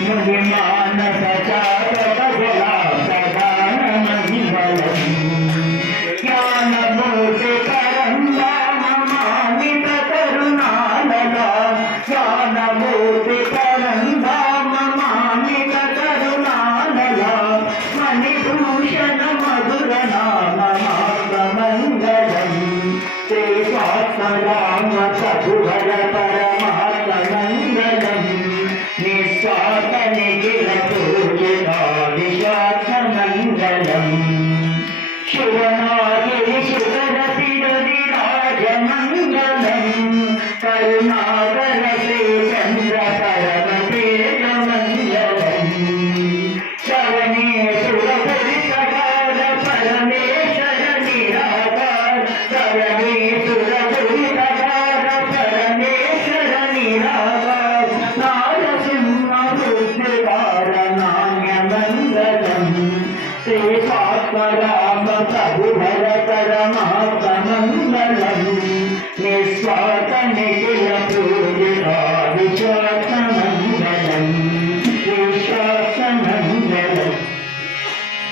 मुनिमानस चारक जला प्रधान मंगलम ज्ञानमूर्ति परंधाम मामित करुणालला ज्ञानमूर्ति परंधाम मामित करुणालला मणिभूषण मधुर नाम मंगलम श्री स्वात्मराम प्रभुवर परमात्म मंगलम निस्वार्थ निखिल पूजिता विशाख मंगलम शिवनागिरि शिवरसिरुधिराज मंगलम करुणाकर श्री चंद्र परम तेज मंगलम श्रवणे सुरपुरि सकार परमेश्वर निराकार श्रवणे सुरपुरि सकार परमेश्वर निराकार नारसिंह बुद्धिकार नान्य मंगलम श्री स्वात्मराम प्रभुवर परमात्म मंगलम निस्वार्थ निखिल